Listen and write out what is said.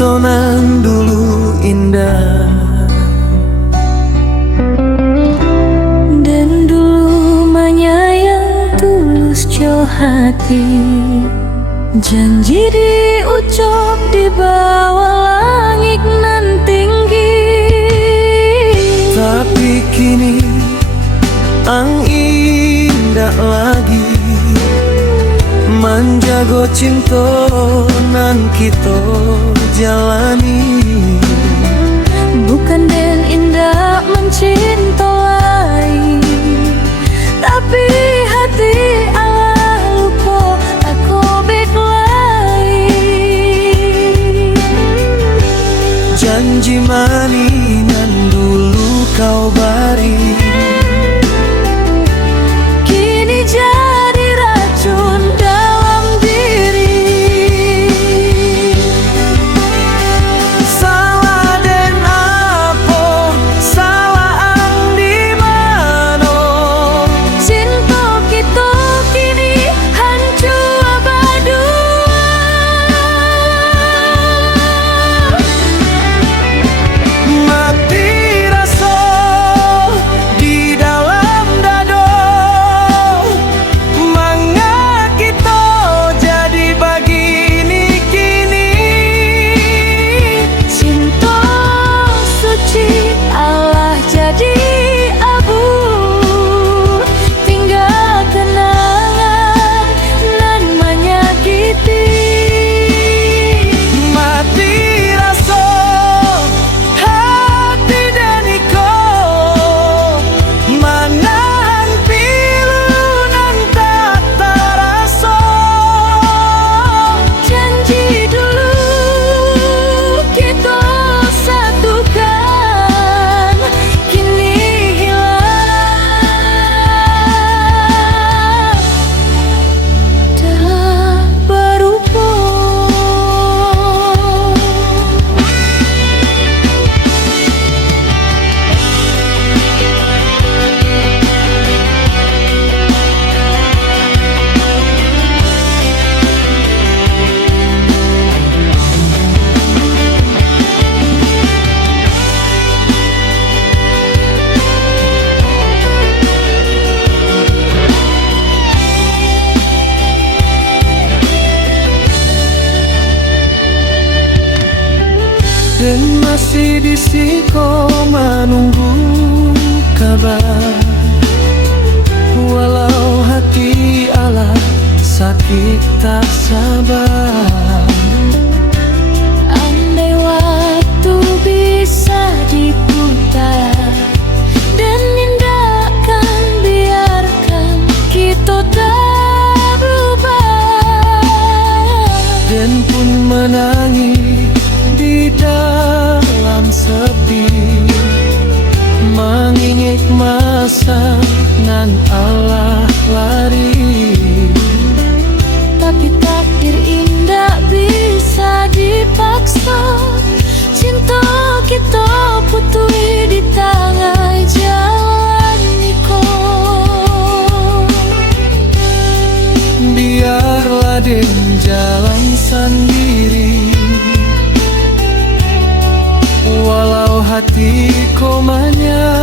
tontonan dulu indah. Dan dulu menyayang tulus jo hati, janji diucap di bawah langit nan tinggi. Tapi kini ang indah lagi menjago cinta nan kita jalani. Bukan den indah mencintai, tapi hati Allah lupa aku beklai. Janji mani nan dulu kau bari, kini jadi racun dalam diri. salah den apa, salah ang di mano. Cinta kita kini hancur berdua. Mati rasa di dalam dado, mangga kita jadi begini kini. Cinta suci Allah jadi abu, tinggal kenangan nan menyakiti. Mati rasa hati dan iko, manahan pilu nan tak terasa. Janji dulu kita satukan, kini hilang tak berupa. Dan masih di siko menunggu kabar, walau hati Allah sakit tak sabar. Andai waktu bisa diputar dan indah akan biarkan kita tak berubah. Dan pun menangis di dalam sepi, mengingat masa nan Allah lari. Tapi takdir indah bisa dipaksa, cinta kita putui di tengah jalan niko. Biarlah den jalan sendiri, walau hatiku menyakiti.